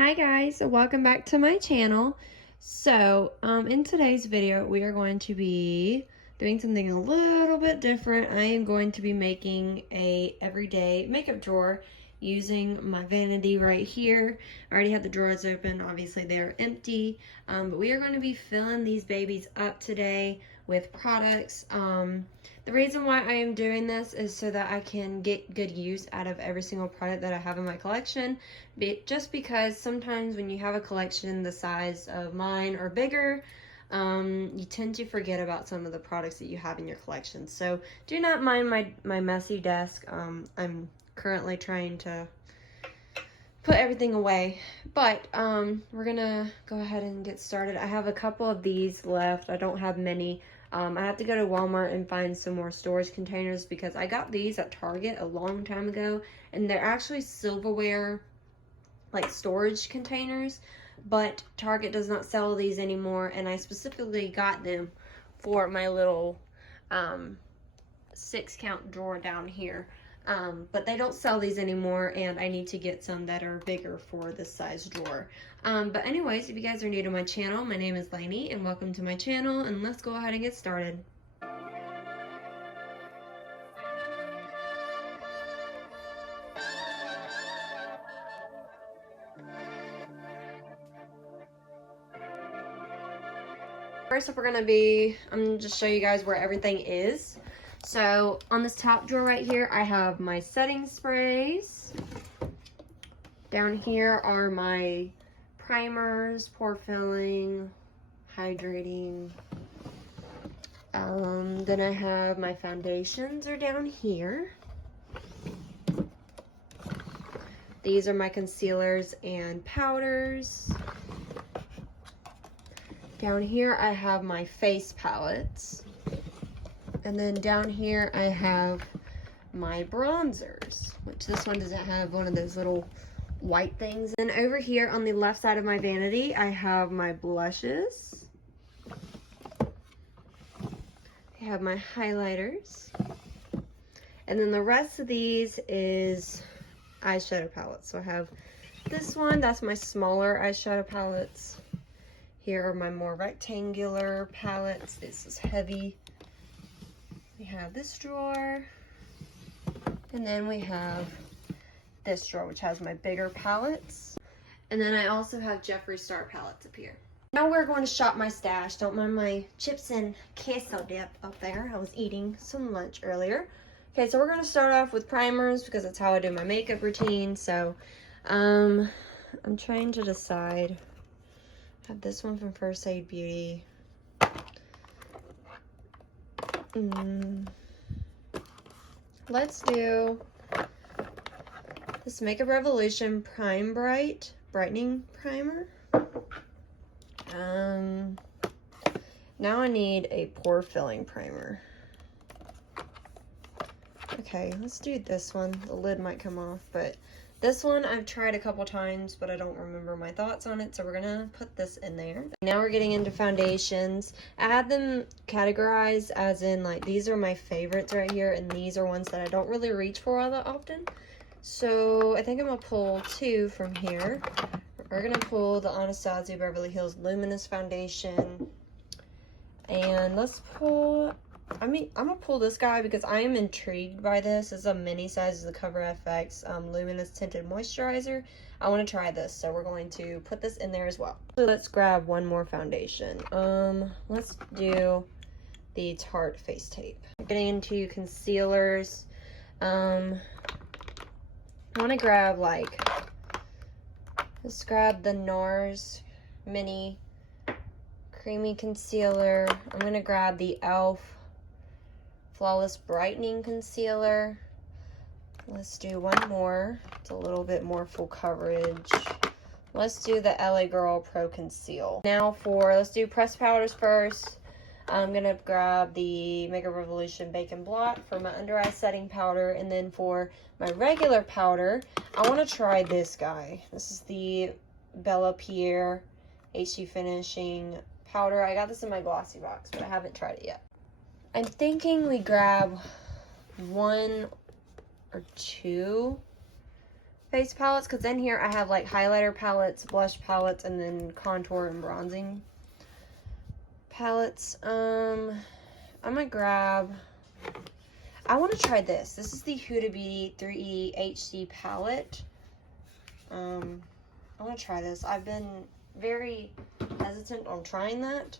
Hi guys, so welcome back to my channel. In today's video, we are going to be doing something a little bit different. I am going to be making a everyday makeup drawer using my vanity right here. I already have the drawers open. Obviously, they're empty, but we are going to be filling these babies up today with products. The reason why I am doing this is so that I can get good use out of every single product that I have in my collection. Just because sometimes when you have a collection the size of mine or bigger, you tend to forget about some of the products that you have in your collection. So do not mind my messy desk. I'm currently trying to put everything away, but we're gonna go ahead and get started. I have a couple of these left. I don't have many. I have to go to Walmart and find some more storage containers because I got these at Target a long time ago, and they're actually silverware like storage containers, but Target does not sell these anymore, and I specifically got them for my little 6-count drawer down here. But they don't sell these anymore, and I need to get some that are bigger for this size drawer. But anyways, if you guys are new to my channel, my name is Lainey, and welcome to my channel, and let's go ahead and get started. First up, I'm gonna just show you guys where everything is. So on this top drawer right here, I have my setting sprays. Down here are my primers, pore filling, hydrating. Then I have my foundations are down here. These are my concealers and powders. Down here I have my face palettes. And then down here I have my bronzers, which this one doesn't have one of those little white things. And over here on the left side of my vanity, I have my blushes. I have my highlighters. And then the rest of these is eyeshadow palettes. So I have this one, that's my smaller eyeshadow palettes. Here are my more rectangular palettes. This is heavy. We have this drawer, and then we have this drawer, which has my bigger palettes. And then I also have Jeffree Star palettes up here. Now we're going to shop my stash. Don't mind my chips and queso dip up there. I was eating some lunch earlier. Okay, so we're going to start off with primers because that's how I do my makeup routine. So I'm trying to decide. I have this one from First Aid Beauty. Let's do this Makeup Revolution Prime Bright Brightening Primer. Now I need a pore filling primer. Okay, let's do this one. The lid might come off, but this one I've tried a couple times, but I don't remember my thoughts on it, so we're gonna put this in there. Now we're getting into foundations. I had them categorized as in, like, these are my favorites right here, and these are ones that I don't really reach for all that often. So I think I'm gonna pull two from here. We're gonna pull the Anastasia Beverly Hills Luminous Foundation. And let's pull, I'm gonna pull this guy because I am intrigued by this. It's a mini size of the Cover FX Luminous Tinted Moisturizer. I want to try this, so we're going to put this in there as well. So let's grab one more foundation. Let's do the Tarte Face Tape. Getting into concealers. I want to grab let's grab the NARS Mini Creamy Concealer. I'm going to grab the e.l.f. Flawless Brightening Concealer. Let's do one more. It's a little bit more full coverage. Let's do the LA Girl Pro Conceal. Now let's do pressed powders first. I'm going to grab the Makeup Revolution Bake & Blot for my under eye setting powder. And then for my regular powder, I want to try this guy. This is the Bella Pierre HD Finishing Powder. I got this in my glossy box, but I haven't tried it yet. I'm thinking we grab one or two face palettes, because in here I have like highlighter palettes, blush palettes, and then contour and bronzing palettes. I'm gonna grab, I want to try this. This is the Huda Beauty 3E HD palette. I want to try this. I've been very hesitant on trying that.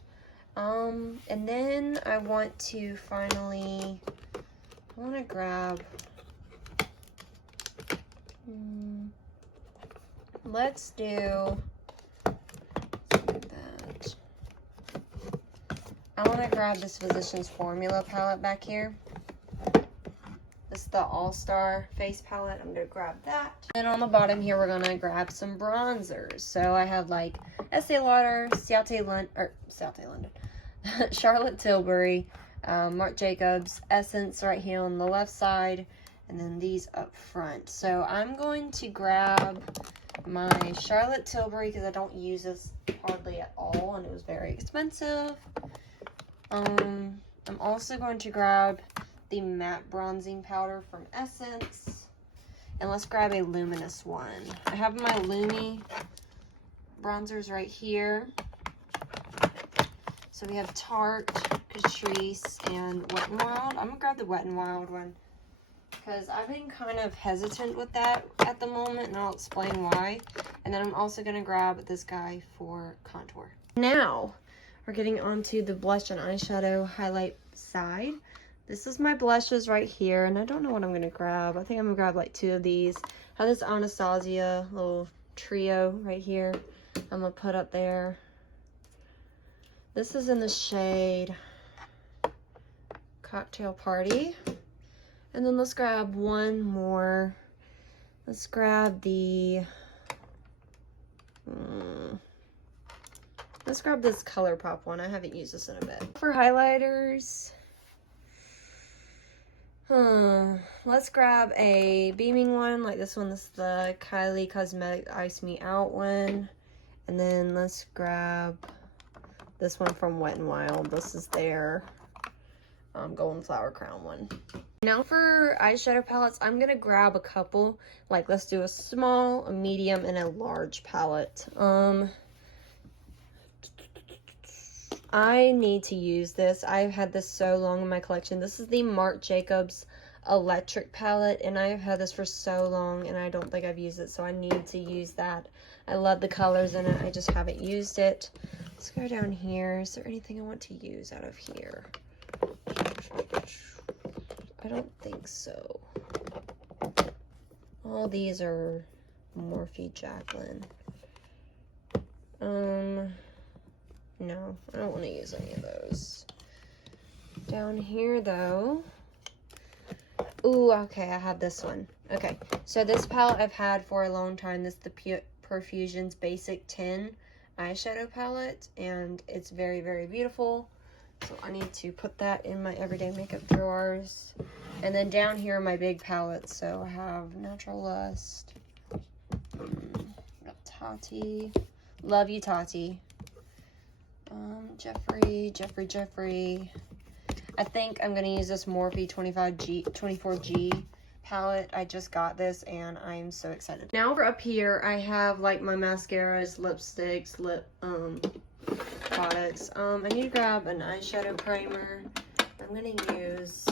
And then I want to finally, I want to grab, let's do that. I want to grab this Physicians Formula palette back here. This is the All-Star face palette. I'm going to grab that. And on the bottom here, we're going to grab some bronzers. So I have like Estee Lauder, London, Charlotte Tilbury, Marc Jacobs, Essence right here on the left side, and then these up front. So I'm going to grab my Charlotte Tilbury because I don't use this hardly at all, and it was very expensive. I'm also going to grab the matte bronzing powder from Essence, and let's grab a luminous one. I have my Lumi bronzers right here. So we have Tarte, Catrice, and Wet n Wild. I'm gonna grab the Wet n Wild one because I've been kind of hesitant with that at the moment, and I'll explain why. And then I'm also gonna grab this guy for contour. Now we're getting onto the blush and eyeshadow highlight side. This is my blushes right here, and I don't know what I'm gonna grab. I think I'm gonna grab like 2 of these. I have this Anastasia little trio right here. I'm gonna put up there. This is in the shade Cocktail Party. And then let's grab one more. Let's grab the, let's grab this ColourPop one. I haven't used this in a bit. For highlighters, let's grab a beaming one like this one. This is the Kylie Cosmetics Ice Me Out one. And then let's grab this one from Wet n Wild. This is their Golden Flower Crown one. Now for eyeshadow palettes, I'm going to grab a couple. Like, let's do a small, a medium, and a large palette. I need to use this. I've had this so long in my collection. This is the Marc Jacobs Electric palette, and I've had this for so long, and I don't think I've used it, so I need to use that. I love the colors in it. I just haven't used it. Let's go down here. Is there anything I want to use out of here? I don't think so. All these are Morphe Jacqueline. No, I don't want to use any of those. Down here, though. Ooh, okay, I have this one. Okay, so this palette I've had for a long time. This is the Profusions Basic 10 eyeshadow palette, and it's very, very beautiful. So I need to put that in my everyday makeup drawers. And then down here are my big palettes. So I have Natural Lust, got Tati, love you Tati, Jeffree. I think I'm gonna use this Morphe 24G palette. I just got this and I'm so excited. Now for up here, I have like my mascaras, lipsticks, lip products. I need to grab an eyeshadow primer. I'm gonna use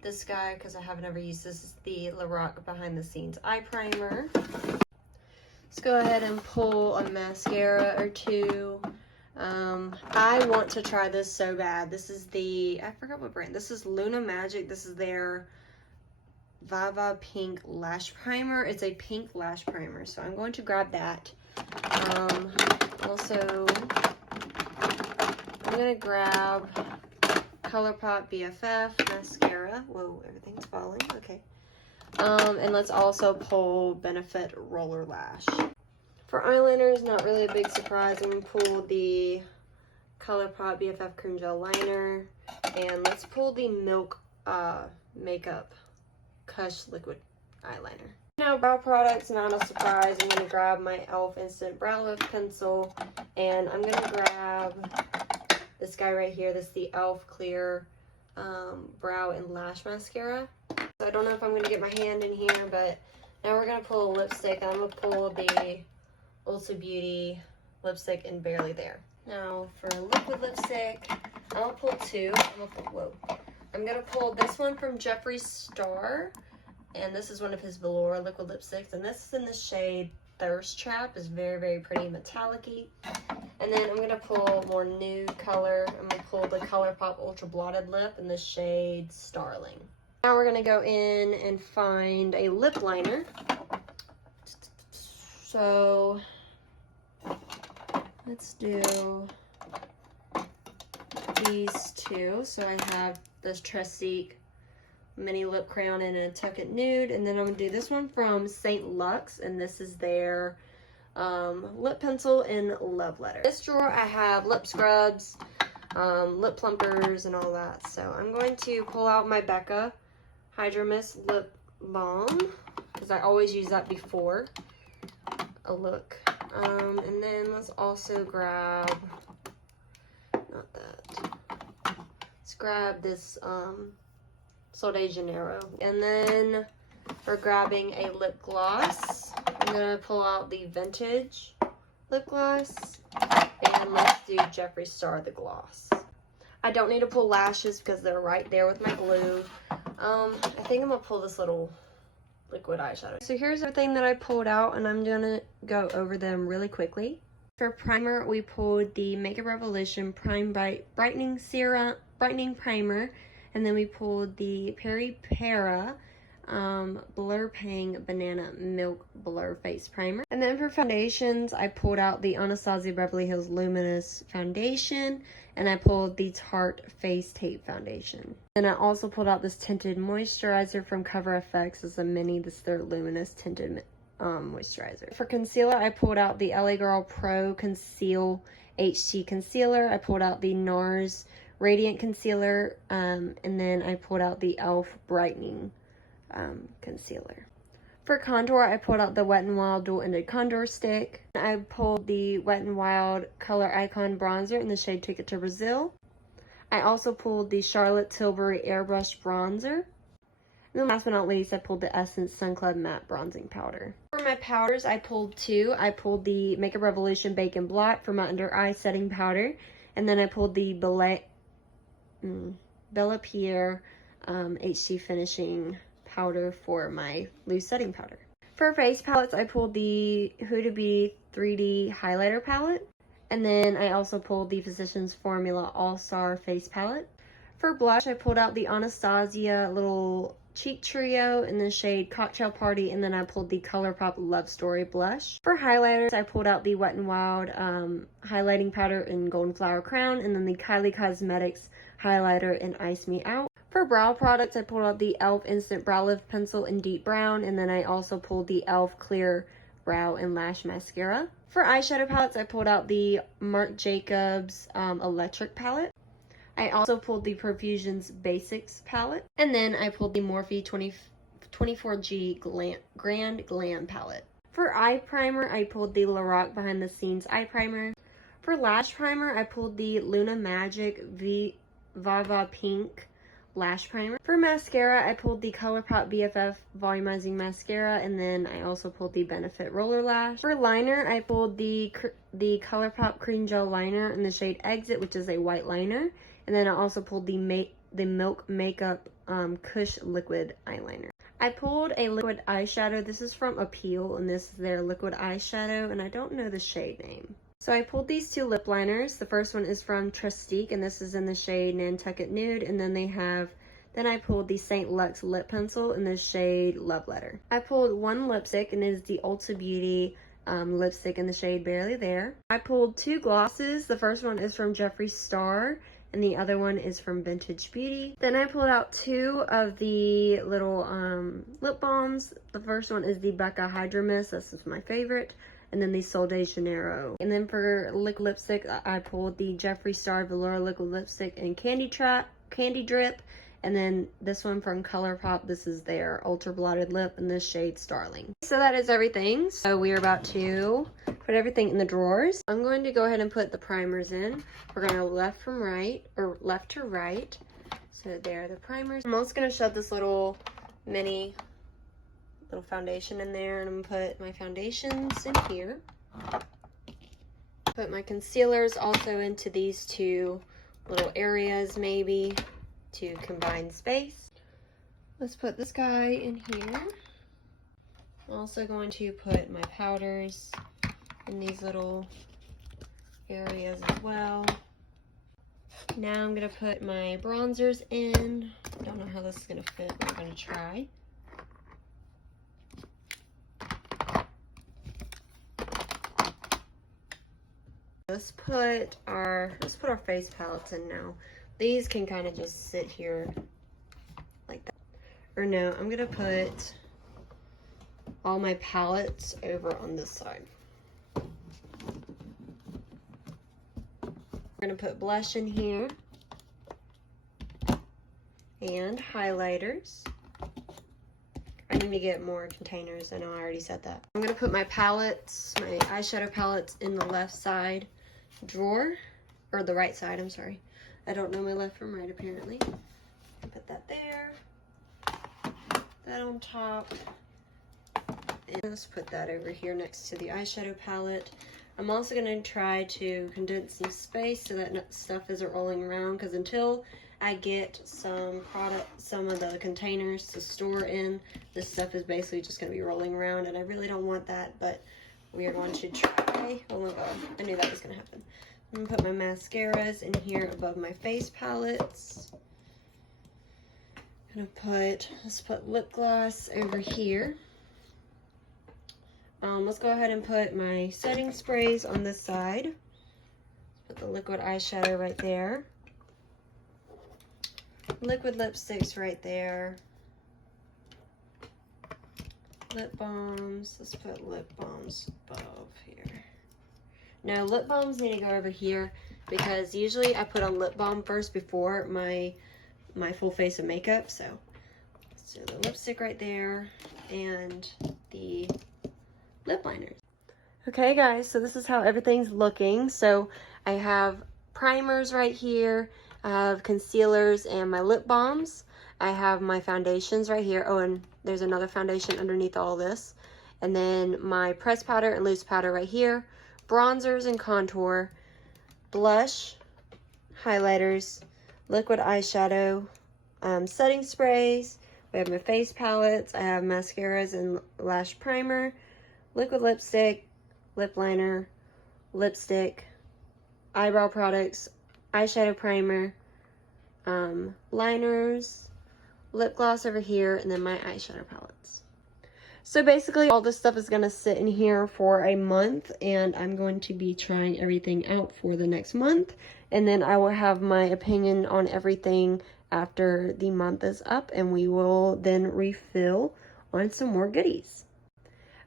this guy because I haven't ever used this. This is the Lorac Behind the Scenes eye primer. Let's go ahead and pull a mascara or two. I want to try this so bad. This is the, I forgot what brand. This is Luna Magic. This is their Viva Pink Lash Primer. It's a pink lash primer, so I'm going to grab that. Also, I'm going to grab ColourPop BFF mascara. Whoa, everything's falling. Okay. And let's also pull Benefit Roller Lash. For eyeliners, not really a big surprise. I'm going to pull the ColourPop BFF Cream Gel Liner. And let's pull the Milk Makeup Kush Liquid Eyeliner. Now, brow products, not a surprise. I'm going to grab my e.l.f. Instant Brow Lift Pencil. And I'm going to grab this guy right here. This is the e.l.f. Clear Brow and Lash Mascara. So I don't know if I'm going to get my hand in here, but Now we're going to pull a lipstick. I'm going to pull the Ulta Beauty lipstick in Barely There. Now for liquid lipstick, I'm going to pull two. I'm going to pull this one from Jeffree Star. And this is one of his Velour liquid lipsticks. And this is in the shade Thirst Trap. It's very, very pretty metallic-y. And then I'm going to pull a more nude color. I'm going to pull the ColourPop Ultra Blotted Lip in the shade Starling. Now we're going to go in and find a lip liner. So let's do these two. So I have this Trestique mini lip crayon in a Tuck It Nude, and then I'm gonna do this one from St. Luxe, and this is their lip pencil in Love Letter. This drawer I have lip scrubs, lip plumpers, and all that. So I'm going to pull out my Becca Hydro Mist Lip Balm because I always use that before a look. And then let's also grab, not that, let's grab this Sol de Janeiro. And then we're grabbing a lip gloss. I'm gonna pull out the Vintage lip gloss, and let's do Jeffree Star the gloss. I don't need to pull lashes because they're right there with my glue. I think I'm gonna pull this little liquid eyeshadow. So here's everything that I pulled out, and I'm gonna go over them really quickly. For primer, we pulled the Makeup Revolution Prime Brightening Serum, Brightening Primer, and then we pulled the Peri Para Blur Pang Banana Milk Blur Face Primer. And then for foundations, I pulled out the Anastasia Beverly Hills Luminous Foundation, and I pulled the Tarte Face Tape Foundation. Then I also pulled out this tinted moisturizer from Cover FX as a mini. This is their luminous tinted moisturizer. For concealer, I pulled out the LA Girl Pro Conceal HT Concealer. I pulled out the NARS Radiant Concealer, and then I pulled out the e.l.f. Brightening Concealer. For contour, I pulled out the Wet n Wild Dual Ended Contour Stick. I pulled the Wet n Wild Color Icon Bronzer in the shade Take It to Brazil. I also pulled the Charlotte Tilbury Airbrush Bronzer. And then last but not least, I pulled the Essence Sun Club Matte Bronzing Powder. For my powders, I pulled two. I pulled the Makeup Revolution Bacon Blot for my under eye setting powder. And then I pulled the Bella Pierre HT Finishing Powder for my loose setting powder. For face palettes, I pulled the Huda Beauty 3D Highlighter Palette. And then I also pulled the Physicians Formula All-Star Face Palette. For blush, I pulled out the Anastasia little cheek trio in the shade Cocktail Party, and then I pulled the ColourPop Love Story blush. For highlighters, I pulled out the Wet n Wild highlighting powder in Golden Flower Crown, and then the Kylie Cosmetics highlighter in Ice Me Out. For brow products, I pulled out the e.l.f. Instant Brow Lift Pencil in Deep Brown, and then I also pulled the e.l.f. Clear Brow and Lash Mascara. For eyeshadow palettes, I pulled out the Marc Jacobs Electric Palette. I also pulled the Profusions Basics palette. And then I pulled the Morphe 24G Grand Glam palette. For eye primer, I pulled the Lorac Behind the Scenes eye primer. For lash primer, I pulled the Luna Magic Viva Pink lash primer. For mascara, I pulled the ColourPop BFF Volumizing Mascara, and then I also pulled the Benefit Roller Lash. For liner, I pulled the ColourPop Cream Gel Liner in the shade Exit, which is a white liner. And then I also pulled the Milk Makeup Kush Liquid Eyeliner. I pulled a liquid eyeshadow. This is from Appeal, and this is their liquid eyeshadow, and I don't know the shade name. So I pulled these two lip liners. The first one is from Trestique, and this is in the shade Nantucket Nude. And then I pulled the St. Luxe lip pencil in the shade Love Letter. I pulled one lipstick, and it is the Ulta Beauty lipstick in the shade Barely There. I pulled two glosses. The first one is from Jeffree Star, and the other one is from Vintage Beauty. Then I pulled out two of the little lip balms. The first one is the Becca Hydro Mist. This is my favorite. And then the Sol de Janeiro. And then for liquid lipstick, I pulled the Jeffree Star Velour liquid lipstick in Candy Drip. And then this one from ColourPop, this is their Ultra Blotted Lip in the shade Starling. So that is everything. So we are about to put everything in the drawers. I'm going to go ahead and put the primers in. We're going to left to right. So there are the primers. I'm also going to shove this little mini little foundation in there, and I'm gonna put my foundations in here. Put my concealers also into these two little areas, maybe to combine space. Let's put this guy in here. I'm also going to put my powders in these little areas as well. Now I'm gonna put my bronzers in. I don't know how this is gonna fit, but I'm gonna try. Let's put our face palettes in now. These can kind of just sit here like that. Or no, I'm gonna put all my palettes over on this side. We're gonna put blush in here and highlighters. I need to get more containers. I know I already said that. I'm gonna put my palettes, my eyeshadow palettes, in the left side drawer, or the right side, I'm sorry. I don't know my left from right apparently. Put that there, that on top, and let's put that over here next to the eyeshadow palette. I'm also going to try to condense some space so that stuff isn't rolling around, because until I get some of the containers to store in, this stuff is basically just going to be rolling around, and I really don't want that, but we are going to try. Oh my god, I knew that was going to happen. I'm going to put my mascaras in here above my face palettes. Let's put lip gloss over here. Let's go ahead and put my setting sprays on this side. Put the liquid eyeshadow right there. Liquid lipsticks right there. Lip balms. Let's put lip balms above here. Now, lip balms need to go over here because usually I put on lip balm first before my full face of makeup. So the lipstick right there and the lip liners. Okay guys, so this is how everything's looking. So I have primers right here, I have concealers and my lip balms, I have my foundations right here. Oh, and there's another foundation underneath all this, and then my pressed powder and loose powder right here, bronzers and contour, blush, highlighters, liquid eyeshadow, setting sprays. We have my face palettes, I have mascaras and lash primer, liquid lipstick, lip liner, lipstick, eyebrow products, eyeshadow primer, liners, lip gloss over here, and then my eyeshadow palettes. So basically all this stuff is going to sit in here for a month, and I'm going to be trying everything out for the next month, and then I will have my opinion on everything after the month is up, and we will then refill on some more goodies.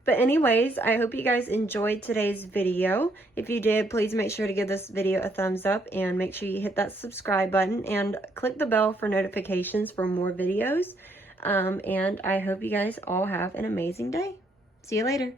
But anyways, I hope you guys enjoyed today's video. If you did, please make sure to give this video a thumbs up and make sure you hit that subscribe button and click the bell for notifications for more videos. And I hope you guys all have an amazing day. See you later.